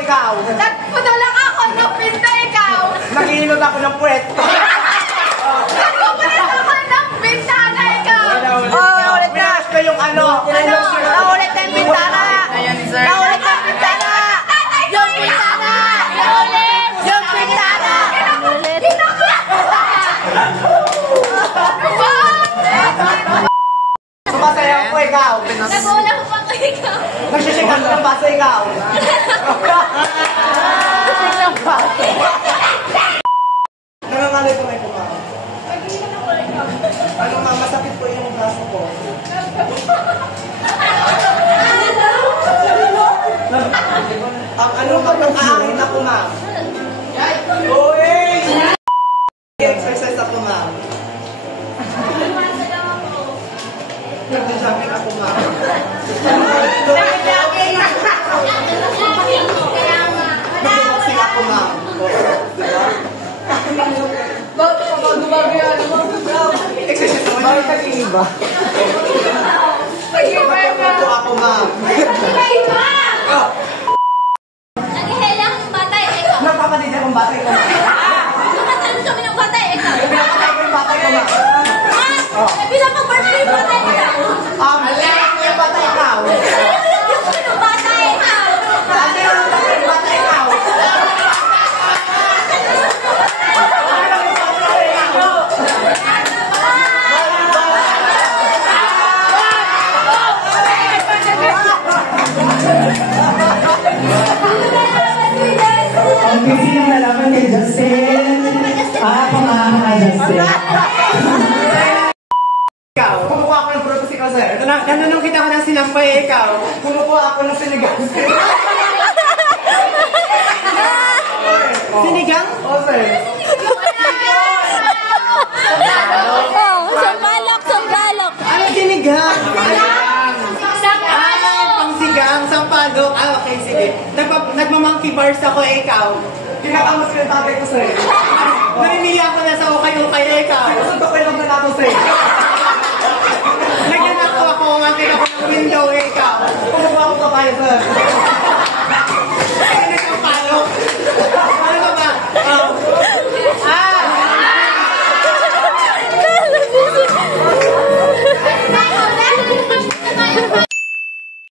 ikaw. Nagpadala ako ng pinta, ikaw. Nakihilot ako ng puwet. Nagpapalit ako ng bintana, ikaw. Ulit na. Minalas ko yung ano. Naulit na yung bintana. Naulit na yung bintana. Yung bintana. Naulit. Yung bintana. Sumasayaw ko ikaw. Nagulang pa ko ikaw. Nagsisikan ng baso ikaw. Nangangalay ko ngayon kumaw. Ano nga, masakit po yung braso ko. Ang ano, magkakaangin ako, ma'am. Uy! Exercise ako, ma'am. Nagda-jogging ako, ma'am. Nagda-boxing ako, ma'am. Diba? Exercise naman. Bakit nag-iiba? Nagpapato ako, ma'am. Naghihela akong batay, ikaw. Nagpapadid akong batay ko, ma'am. Tumatalo kami ng batay, ikaw. Pinapatay ko yung batay ko, ma'am. Pinapag-birthday batay, ikaw. Yung batay ikaw. Yung batay, ikaw. Yung batay ikaw. Ang busy ng nalaman kay Justin. Pangaka ka, Justin. Ikaw, kumukuha ako ng prutas ikaw, sir. Nananong kita ko ng sinampay, ikaw. Kumukuha ako ng sinigang. Sinigang? Oo, sir. Sambalok. Ano sinigang? Pangsigang, sampalok. Okay, sige. Nagmamonkey bars ako, ikaw. Kinakamas ko yung tatay ko, sir. Namimili ako na sa ukay-ukay, ikaw. Sinusuntok ko yung na ako, sir. Nagyan ako ang akin ako ng window, ikaw. Kumukuha ako pa kayo, sir.